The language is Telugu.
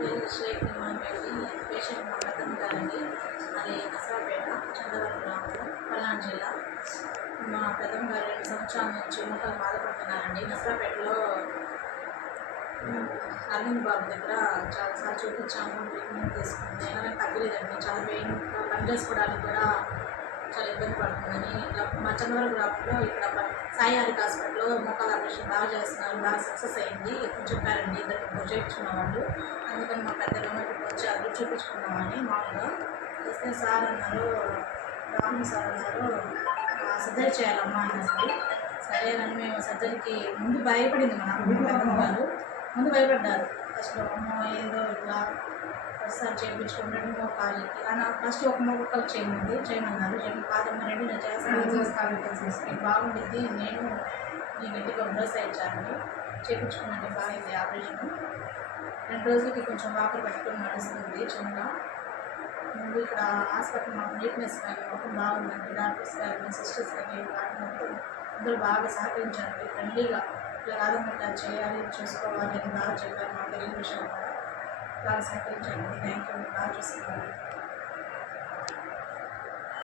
పేరు షేక్ ఇమాన్ బేబీ. పేషెంట్ మా పెద్దమ్మ గారండి. అది నసరాపేట చంద్రవరం గ్రామంలో పల్నాడు జిల్లా. మా పెద్దమ్మ గారు 2 సంవత్సరాల నుంచి మోకాలు బాధపడుతున్నారండి. నసరాపేటలో అరవింద్ బాబు దగ్గర చాలాసార్లు చూపించాము, ట్రీట్మెంట్ తీసుకుంది. అయినా తగ్గలేదండి. చాలా పెయిన్గా పని చేసుకోవడానికి కూడా చాలా ఇబ్బంది పడుతుందని ఇట్లా మా చంద్రవరం గ్రామంలో ఇక్కడ సాయి హారిక హాస్పిటల్లో మోకాలు ఆపరేషన్ బాగా చేస్తున్నారు, బాగా సక్సెస్ అయింది చెప్పారండి. ఇద్దరు చేయించుకున్న వాళ్ళు. అందుకని మా పెద్దలు ఇక్కడికి వచ్చారు చూపించుకున్నామని. మామూలుగా వస్తే సార్ అన్నారు, రాము సార్ అన్నారు సర్జరీ చేయాలమ్మా అన్నారు. సరేనని మేము సర్జరీకి ముందు భయపడింది మా పెద్దమ్మ గారు. ముందు భయపడ్డారు. ఫస్ట్ అమ్మ ఏదో ఇట్లా ఒకసారి చేయించుకున్నాడు మోకాలికి అలా ఫస్ట్ ఒక మోకాలు చేయమన్నారు. కాదమ్మ రెడ్డి నేను చేస్తాను మీకు బాగుండిద్ది, నేను నీ గట్టిగా భరోసా ఇచ్చానండి. చేయించుకున్నాను. బాగుంది ఆపరేషన్. 2 రోజులకి కొంచెం వాకర్ పట్టుకొని నడుస్తుంది చిన్నగా. ముందు ఇక్కడ హాస్పిటల్ మాకు నీట్నెస్ కానీ మొత్తం బాగుందండి. డాక్టర్స్ కానీ సిస్టర్స్ కానీ వాటి మొత్తం అందరూ బాగా సహకరించారండి. ఫ్రెండ్లీగా ఇట్లా కాదమ్మా ఇట్లా చేయాలి చూసుకోవాలి అని బాగా చెప్పారు. మాకు తెలియని విషయం కూడా బాగా సహకరించారండి. Thank you. బాగా చూసుకున్నారు.